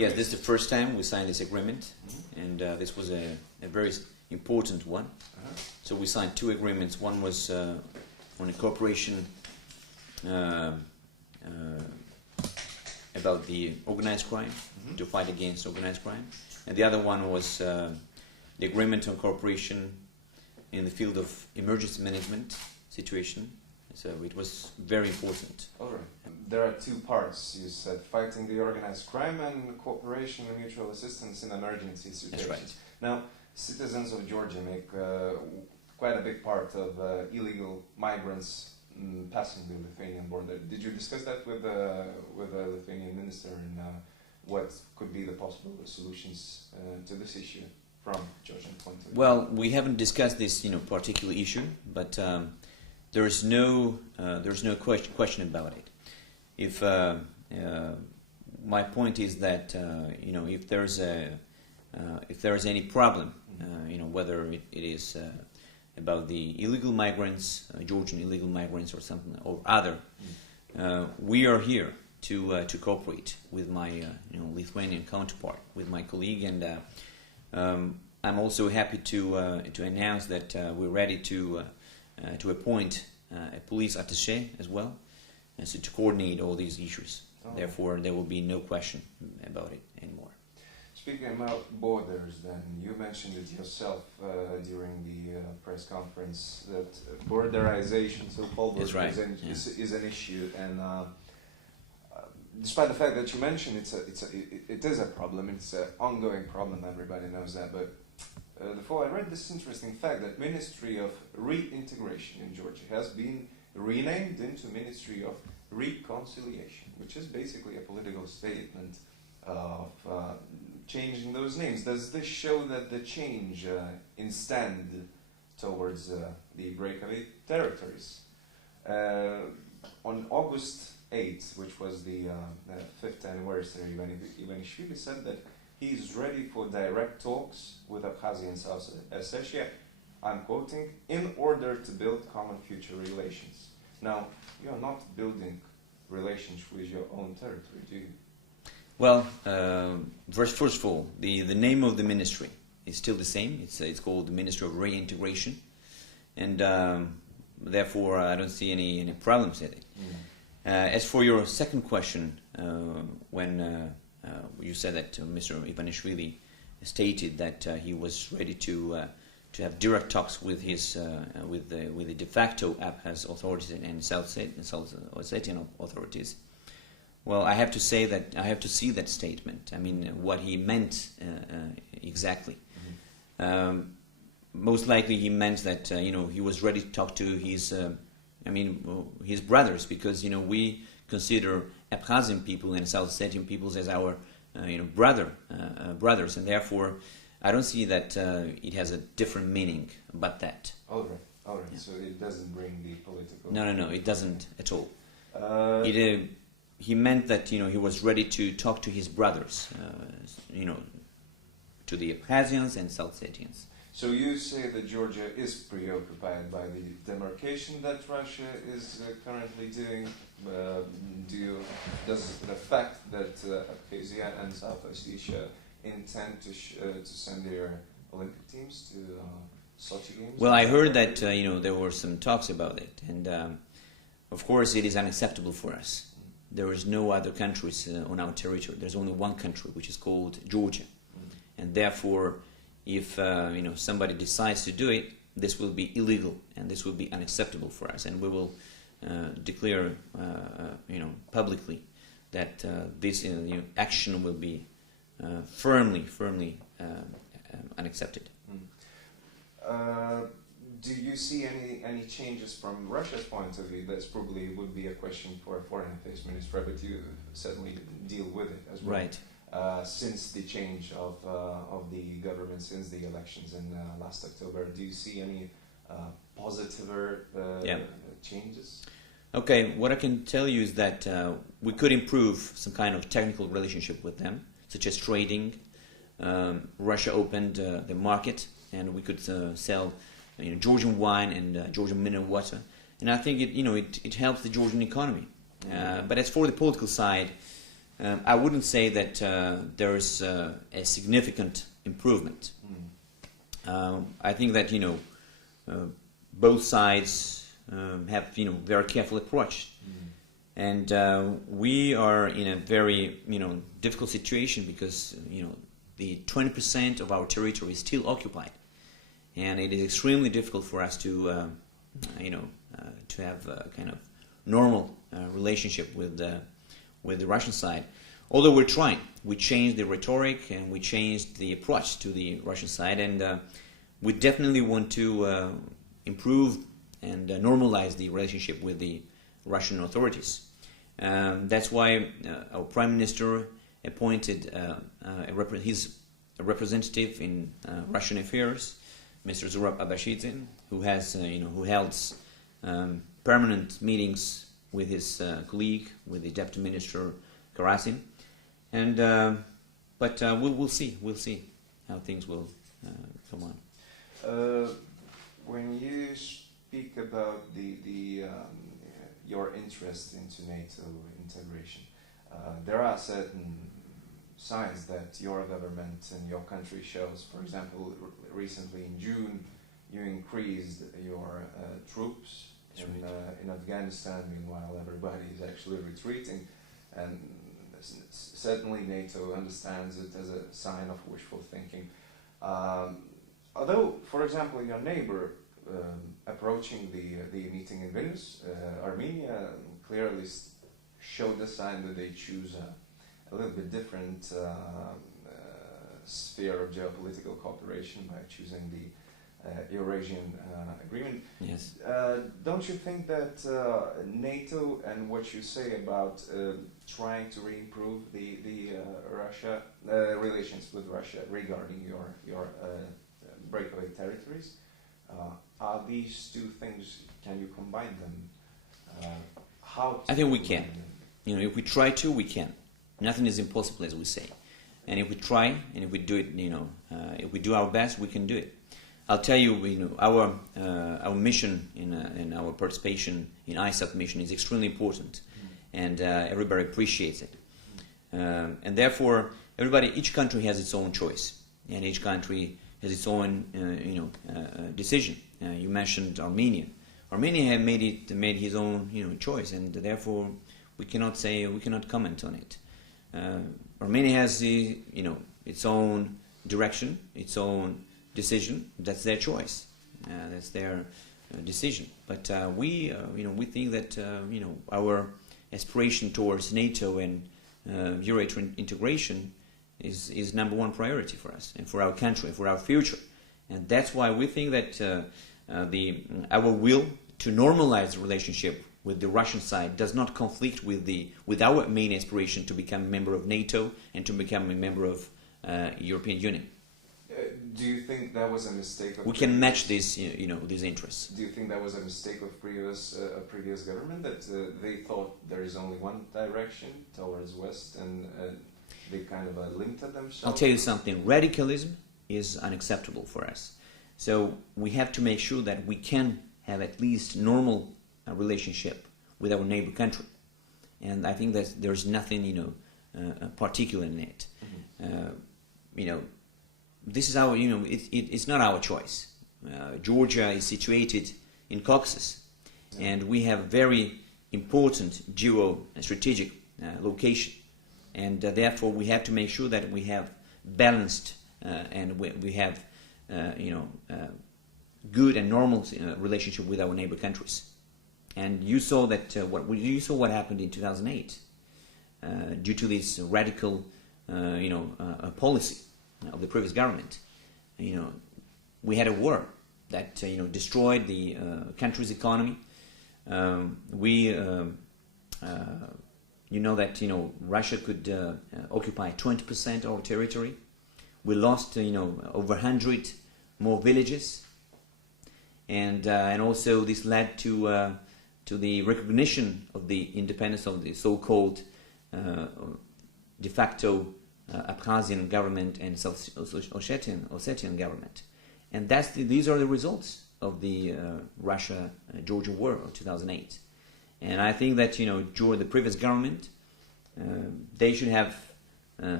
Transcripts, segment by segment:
Yes, this is the first time we signed this agreement, and this was a very important one. So we signed two agreements. One was on a cooperation about the organized crime, to fight against organized crime, and the other one was the agreement on cooperation in the field of emergency management situation. So it was very important. All right. There are two parts. You said fighting the organized crime and cooperation and mutual assistance in emergency situations. That's right. Now, citizens of Georgia make quite a big part of illegal migrants passing the Lithuanian border. Did you discuss that with the Lithuanian minister, and what could be the possible solutions to this issue from Georgian point of view? Well, we haven't discussed this, particular issue, but there's no question about it. If my point is that if there's any problem, whether it is about the illegal migrants, Georgian illegal migrants, or something or other, we are here to cooperate with my Lithuanian counterpart, with my colleague, and I'm also happy to announce that we're ready to appoint a police attaché as well, so to coordinate all these issues. Therefore, there will be no question about it anymore. Speaking about borders, then, you mentioned it yourself during the press conference that borderization, so-called borderization, is an issue, and despite the fact that you mentioned it is a problem, it's an ongoing problem, everybody knows that, but before I read this interesting fact that Ministry of Reintegration in Georgia has been renamed into Ministry of Reconciliation, which is basically a political statement of changing those names. Does this show that the change in stand towards the breakaway territories? On August 8th, which was the 5th anniversary, Ivanishvili said that he is ready for direct talks with Abkhazia and South Ossetia, I'm quoting, in order to build common future relations. Now, you're not building relations with your own territory, do you? Well, first of all, the name of the ministry is still the same. It's called the Ministry of Reintegration, and therefore I don't see any problems in it. As for your second question, when you said that Mr. Ivanishvili stated that he was ready to have direct talks with his with the de facto Abkhaz authorities and South Ossetian authorities. Well, I have to say that I have to see that statement. I mean, what he meant exactly. Most likely, he meant that he was ready to talk to his his brothers, because we consider Abkhazian people and South Ossetian peoples as our brothers, and therefore I don't see that it has a different meaning but that. All right. Yeah. So it doesn't bring the political. No, it doesn't at all. He meant that he was ready to talk to his brothers, to the Abkhazians and South Ossetians. So you say that Georgia is preoccupied by the demarcation that Russia is currently doing. Does the fact that Abkhazia and South Ossetia intend to send their Olympic teams to Sochi Games? Well, I heard that there were some talks about it, and of course it is unacceptable for us. There is no other countries on our territory. There's only one country, which is called Georgia, and therefore, if somebody decides to do it, this will be illegal and this will be unacceptable for us, and we will declare publicly that this action will be firmly unaccepted. Do you see any changes from Russia's point of view? That's probably would be a question for a foreign affairs minister, but you certainly deal with it as well. Right. Since the change of the government, since the elections in last October, do you see any positive changes? Okay, what I can tell you is that we could improve some kind of technical relationship with them, such as trading. Russia opened the market, and we could sell Georgian wine and Georgian mineral water, and I think it helps the Georgian economy. But as for the political side, I wouldn't say that there's a significant improvement. I think that both sides have very careful approach, and we are in a very difficult situation because the 20% of our territory is still occupied, and it is extremely difficult for us to to have a kind of normal relationship with the Russian side. Although we're trying, we changed the rhetoric and we changed the approach to the Russian side, and we definitely want to improve and normalize the relationship with the Russian authorities. That's why our Prime Minister appointed his representative in Russian affairs, Mr. Zurab Abashidze, who has who holds permanent meetings with his colleague, with the Deputy Minister Karasin, and but we'll see how things will come on. When you speak about your interest into NATO integration, there are certain signs that your government and your country shows. For example, recently in June, you increased your troops in Afghanistan. Meanwhile, everybody is actually retreating, and certainly NATO understands it as a sign of wishful thinking. Although, for example, your neighbor approaching the meeting in Vilnius, Armenia, clearly showed the sign that they choose a little bit different sphere of geopolitical cooperation by choosing the Eurasian agreement. Yes. Don't you think that NATO and what you say about trying to improve the Russia relations with Russia regarding your breakaway territories, are these two things? Can you combine them? How? I think we can. If we try to, we can. Nothing is impossible, as we say. And if we try, and if we do it, if we do our best, we can do it. I'll tell you, our mission in our participation in ISAF mission is extremely important, and everybody appreciates it. And therefore, each country has its own choice, and each country has its own, decision. You mentioned Armenia. Armenia had made his own, choice, and therefore we cannot comment on it. Armenia has its own direction, its own decision. That's their choice. That's their decision. But we think that our aspiration towards NATO and Euro-Atlantic integration is number one priority for us and for our country, for our future. And that's why we think that our will to normalize the relationship with the Russian side does not conflict with our main aspiration to become a member of NATO and to become a member of European Union. Do you think that was a mistake? We can match these interests. Do you think that was a mistake of previous government, that they thought there is only one direction towards West, and they kind of limited themselves? I'll tell you something. Radicalism is unacceptable for us. So we have to make sure that we can have at least normal relationship with our neighbor country, and I think that there's nothing particular in it. This is our it's not our choice. Georgia is situated in Caucasus, and we have very important geo-strategic location, and therefore we have to make sure that we have balanced and we have good and normal relationship with our neighbor countries. And you saw that what happened in 2008 due to this radical policy of the previous government. We had a war that destroyed the country's economy. Russia could occupy 20% of our territory. We lost over 100 more villages, and also this led to the recognition of the independence of the so-called de facto Abkhazian government and South Ossetian government, and these are the results of the Russia-Georgia war of 2008. And I think that the previous government they should have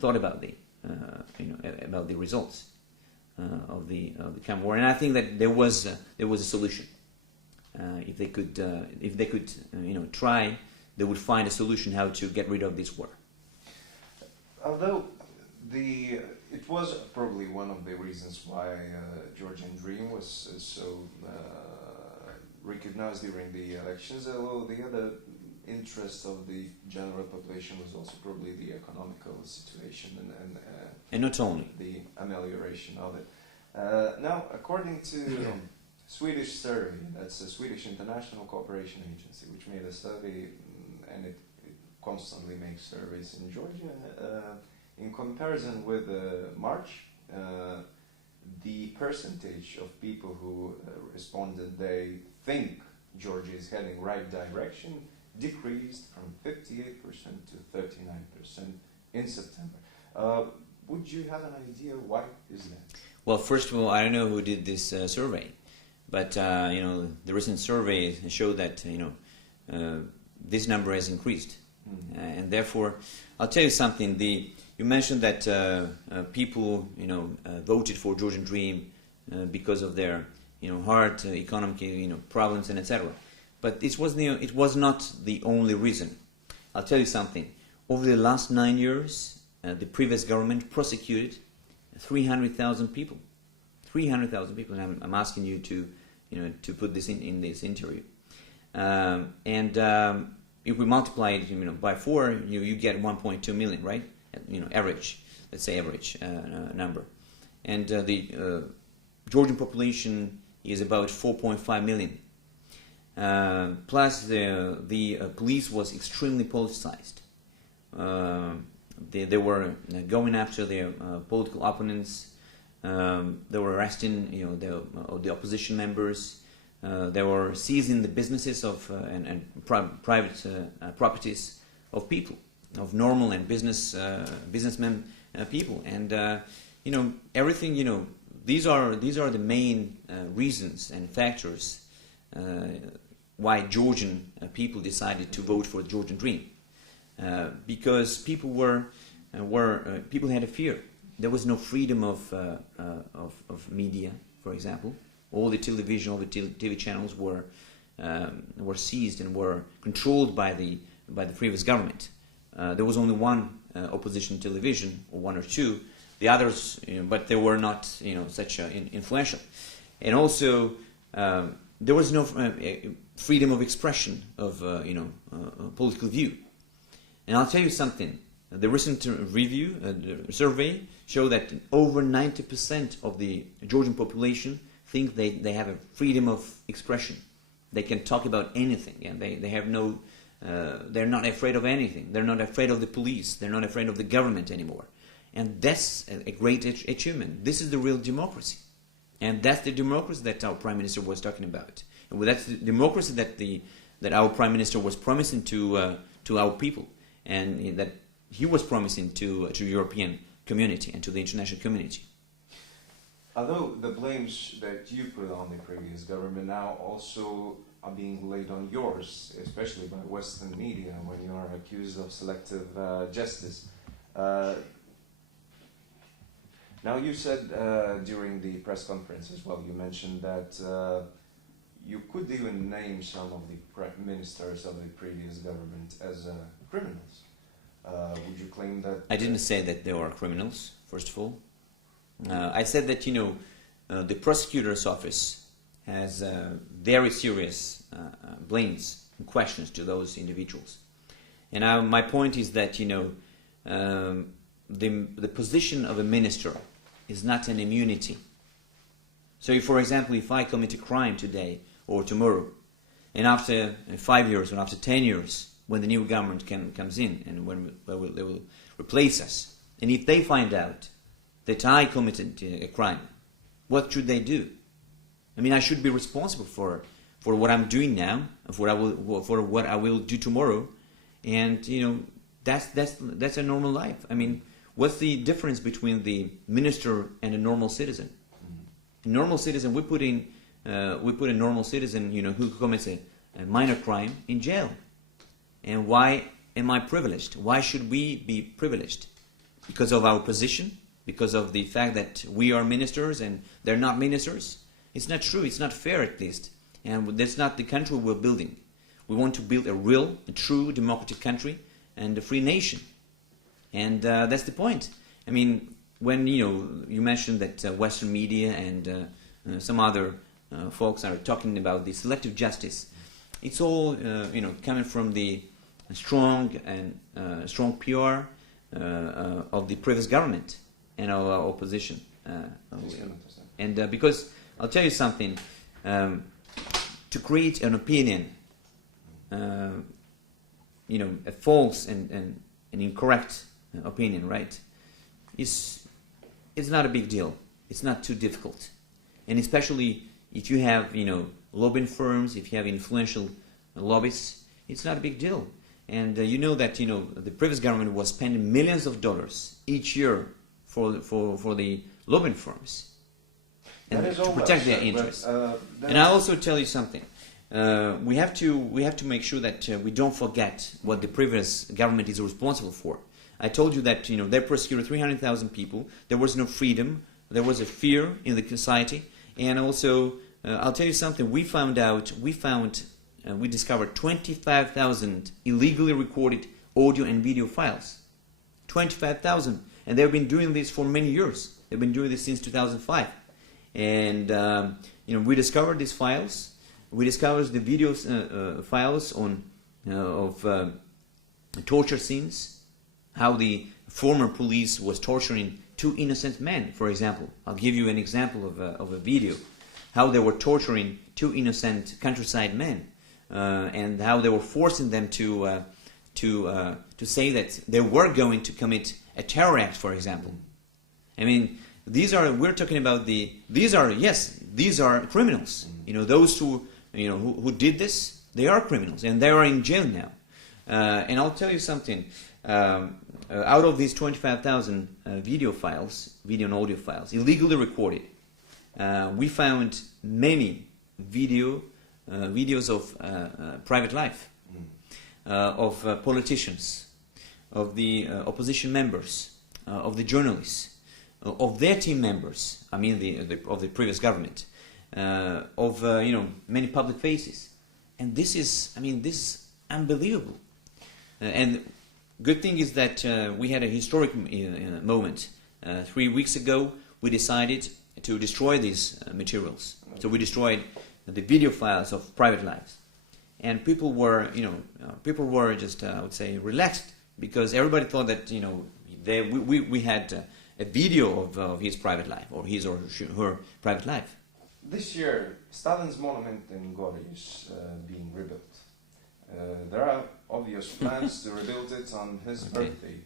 thought about about the results of the Cam War, and I think that there was a solution. If they could try, they would find a solution how to get rid of this war. Although it was probably one of the reasons why Georgian Dream was so recognized during the elections, although the other interest of the general population was also probably the economical situation and not only the amelioration of it. Now, according to Swedish survey, that's a Swedish International Cooperation Agency, which made a survey, and it constantly makes surveys in Georgia. In comparison with March, the percentage of people who responded they think Georgia is heading right direction decreased from 58% to 39% in September. Would you have an idea why is that? Well, first of all, I don't know who did this survey, but the recent survey showed that this number has increased, and therefore, I'll tell you something. You mentioned that people voted for Georgian Dream because of their hard economic problems and etc. But it was not the only reason. I'll tell you something. Over the last 9 years, the previous government prosecuted 300,000 people. 300,000 people. And I'm asking you to put this in this interview. If we multiply it by 4, you get 1.2 million, right? Average. Let's say average number. And the Georgian population is about 4.5 million. Plus, the police was extremely politicized. They were going after their political opponents. They were arresting, the opposition members. They were seizing the businesses of and private properties of people, of normal and businessmen people, and everything. These are the main reasons and factors why Georgian people decided to vote for the Georgian Dream, because people people had a fear. There was no freedom of media, for example. All the television, all the TV channels were seized and were controlled by the previous government. There was only one opposition television, or one or two. The others, but they were not, such influential. And also, there was no freedom of expression of, political view. And I'll tell you something. The recent survey showed that over 90% of the Georgian population think they have a freedom of expression. They can talk about anything, and they have no. They're not afraid of anything. They're not afraid of the police. They're not afraid of the government anymore. And that's a great achievement. This is the real democracy. And that's the democracy that our Prime Minister was talking about. And that's the democracy that our Prime Minister was promising to our people, and that he was promising to European community and to the international community. Although the blames that you put on the previous government now also are being laid on yours, especially by Western media, when you are accused of selective justice. Now, you said during the press conference as well, you mentioned that you could even name some of the ministers of the previous government as criminals. Would you claim that... I didn't say that they were criminals, first of all. I said that, the prosecutor's office has very serious blames and questions to those individuals. And my point is that, the position of a minister is not an immunity. So, for example, if I commit a crime today or tomorrow, and after 5 years or after 10 years, when the new government comes in and when they will replace us, and if they find out that I committed a crime, what should they do? I mean, I should be responsible for what I'm doing now, for what I will do tomorrow, and that's a normal life. I mean, what's the difference between the minister and a normal citizen? A normal citizen, we put a normal citizen, who commits a minor crime in jail. And why am I privileged? Why should we be privileged? Because of our position? Because of the fact that we are ministers and they're not ministers? It's not true. It's not fair, at least. And that's not the country we're building. We want to build a real, a true democratic country and a free nation. And that's the point. I mean, when you mentioned that Western media and some other folks are talking about the selective justice, it's all coming from the strong PR of the previous government and our opposition. And because I'll tell you something, to create an opinion, a false and an incorrect opinion, right? It's not a big deal. It's not too difficult, and especially if you have lobbying firms, if you have influential lobbyists, it's not a big deal. And you know that the previous government was spending millions of dollars each year for the lobbying firms and to protect their interests. And I'll also tell you something. We have to make sure that we don't forget what the previous government is responsible for. I told you that they persecuted 300,000 people. There was no freedom. There was a fear in the society. And also, I'll tell you something. We discovered 25,000 illegally recorded audio and video files. 25,000, and they've been doing this for many years. They've been doing this since 2005. And we discovered these files. We discovered the videos files of torture scenes. How the former police was torturing two innocent men, for example. I'll give you an example of a video. How they were torturing two innocent countryside men, and how they were forcing them to say that they were going to commit a terror act, for example. I mean, we're talking about these are criminals. Those who did this, they are criminals, and they are in jail now. And I'll tell you something. Out of these 25,000 video and audio files, illegally recorded, we found many videos of private life, of politicians, of the opposition members, of the journalists, of their team members. I mean, of the previous government, of many public faces, and this is unbelievable. And good thing is that we had a historic moment. 3 weeks ago, we decided to destroy these materials. So we destroyed the video files of private lives, and people were just I would say relaxed, because everybody thought that we had a video of his private life, or his or her private life. This year, Stalin's monument in Gori is being rebuilt. There are obvious plans to rebuild it on his birthday.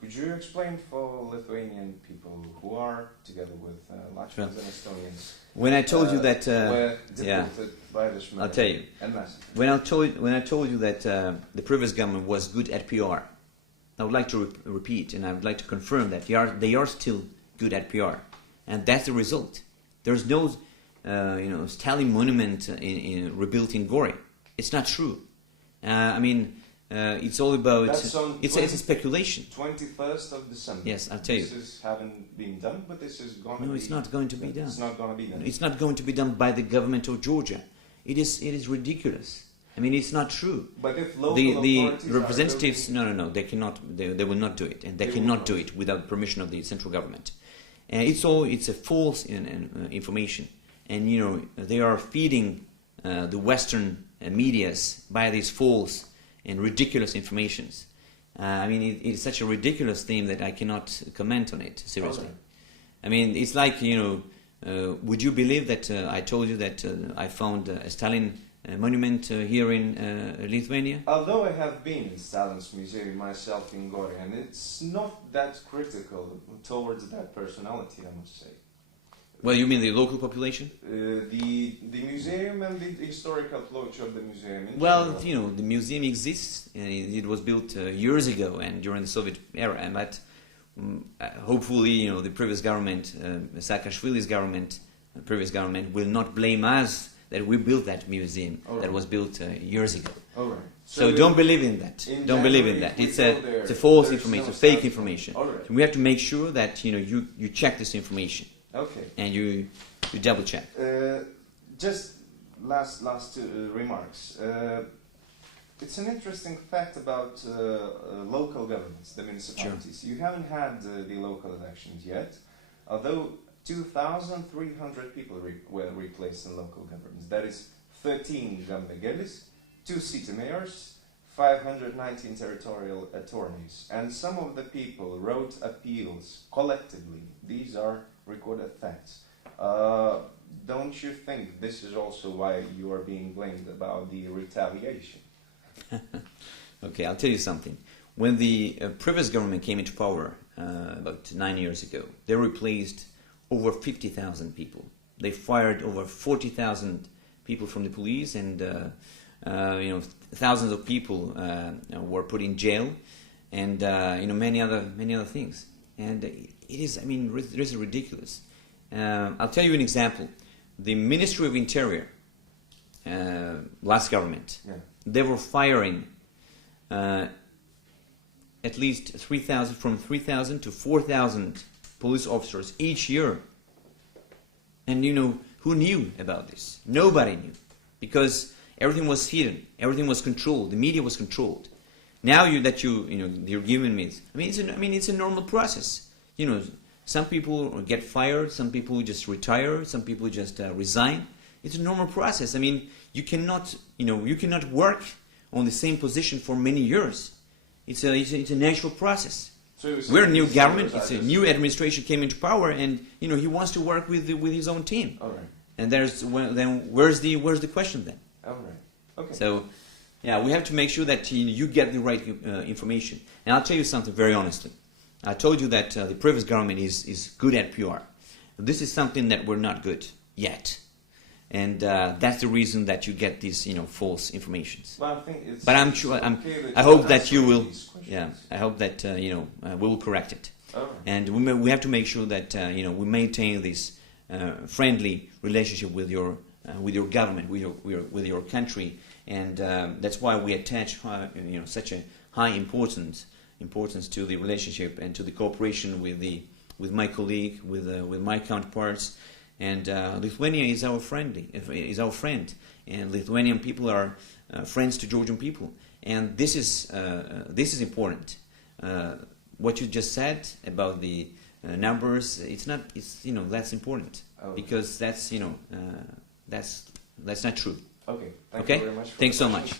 Could you explain for Lithuanian people who are, together with Latvians and Estonians, when I told you that were deported by the Shmurda, I'll tell you. And massacred? When I told you that the previous government was good at PR, I would like to repeat, and I would like to confirm that they are still good at PR, and that's the result. There's no Stalin monument rebuilt in Gori. It's not true. It's all about. It's a speculation. 21st of December. Yes, I'll tell you. This haven't been done, but this is going to be. No, it's not going to be done. It's not going to be done. It's not going to be done by the government of Georgia. It is ridiculous. I mean, it's not true. But if local the authorities representatives, no, they cannot. They will not do it, and they cannot do it without permission of the central government. And it's a false information, and they are feeding the Western medias by these false and ridiculous informations. It is such a ridiculous thing that I cannot comment on it seriously. Okay. I mean, it's like would you believe that I told you that I found a Stalin monument here in Lithuania? Although I have been in Stalin's museum myself in Gori, and it's not that critical towards that personality, I must say. Well, you mean the local population? The museum and the historical approach of the museum. Well, the museum exists, and it was built years ago and during the Soviet era. But hopefully, the previous government, Saakashvili's government, previous government, will not blame us that we built that museum that was built years ago. All right. So don't believe in that. Don't believe in that. It's a false information, fake information. All right. So we have to make sure that you check this information. Okay. And you double check. Just last remarks. It's an interesting fact about local governments, the municipalities. Sure. You haven't had the local elections yet, although 2,300 people were replaced in local governments. That is 13 Gambegelis, 2 city mayors, 519 territorial attorneys. And some of the people wrote appeals collectively. These are recorded facts. Don't you think this is also why you are being blamed about the retaliation? Okay, I'll tell you something. When the previous government came into power about 9 years ago, they replaced over 50,000 people. They fired over 40,000 people from the police, and thousands of people were put in jail, and many other things. And it is ridiculous. I'll tell you an example. The Ministry of Interior, last government, they were firing at least 3,000 to 4,000 police officers each year. And who knew about this? Nobody knew, because everything was hidden, everything was controlled, the media was controlled. Now you're giving me, it's a normal process. Some people get fired, some people just retire, some people just resign. It's a normal process. You cannot work on the same position for many years. It's a natural process. So we're a new government. It's a new administration came into power, and he wants to work with his own team. All right. And where's the question then? All right. Okay. So, we have to make sure that you get the right information. And I'll tell you something very honestly. I told you that the previous government is good at PR. This is something that we're not good yet. And that's the reason that you get these, false informations. Well, I think it's. But I'm sure. I hope that you will. Yeah. I hope that we will correct it. Right. And we have to make sure that we maintain this friendly relationship with your government, with your country, and that's why we attach such a high importance to the relationship and to the cooperation with my colleague, with my counterparts. And Lithuania is our friend, and Lithuanian people are friends to Georgian people, and this is important. What you just said about the numbers, that's important, because that's not true. Okay. Thank you very much. Thanks so much.